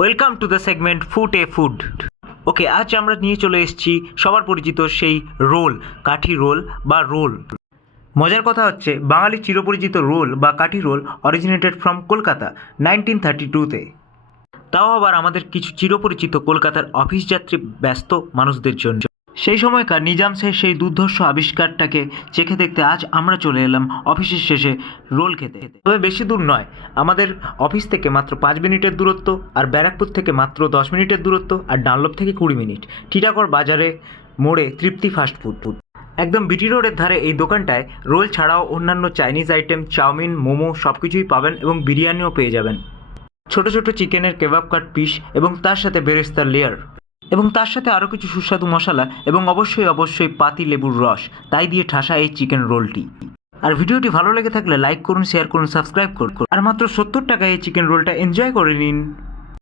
Welcome to the segment food a food. Okay, আজ আমরা নিয়ে চলে এসেছি সবার পরিচিত সেই রোল, কাঠি রোল বা রোল। মজার কথা হচ্ছে বাঙালির চিরপরিচিত রোল বা কাঠি রোল অরিজিনেটেড ফ্রম কলকাতা 1932-তে। তাও আবার আমাদের কিছু চিরপরিচিত কলকাতার অফিস যাত্রী ব্যস্ত মানুষদের জন্য। সেই সময়কার নিজাম শাহের সেই দুর্ধর্ষ আবিষ্কারটাকে চেখে দেখতে আজ আমরা চলে এলাম অফিসের শেষে রোল খেতে। তবে বেশি দূর নয়, আমাদের অফিস থেকে মাত্র 5 মিনিটের দূরত্ব, আর ব্যারাকপুর থেকে মাত্র 10 মিনিটের দূরত্ব, আর ডানলপ থেকে 20 মিনিট। টিটাগড় বাজারে মোড়ে তৃপ্তি ফাস্ট ফুড। একদম বিটি রোডের ধারে এই দোকানটায় রোল ছাড়াও অন্যান্য চাইনিজ আইটেম, চাউমিন, মোমো সব কিছুই পাবেন এবং বিরিয়ানিও পেয়ে যাবেন। ছোট ছোট চিকেনের কেবাব কাট পিস এবং তার সাথে বেরেস্তার লেয়ার এবং তার সাথে আরও কিছু সুস্বাদু মশলা এবং অবশ্যই পাতি লেবুর রস, তাই দিয়ে ঠাসা এই চিকেন রোলটি। আর ভিডিওটি ভালো লেগে থাকলে লাইক করুন, শেয়ার করুন, সাবস্ক্রাইব করুন। আর মাত্র 70 টাকায় এই চিকেন রোলটা এনজয় করে নিন।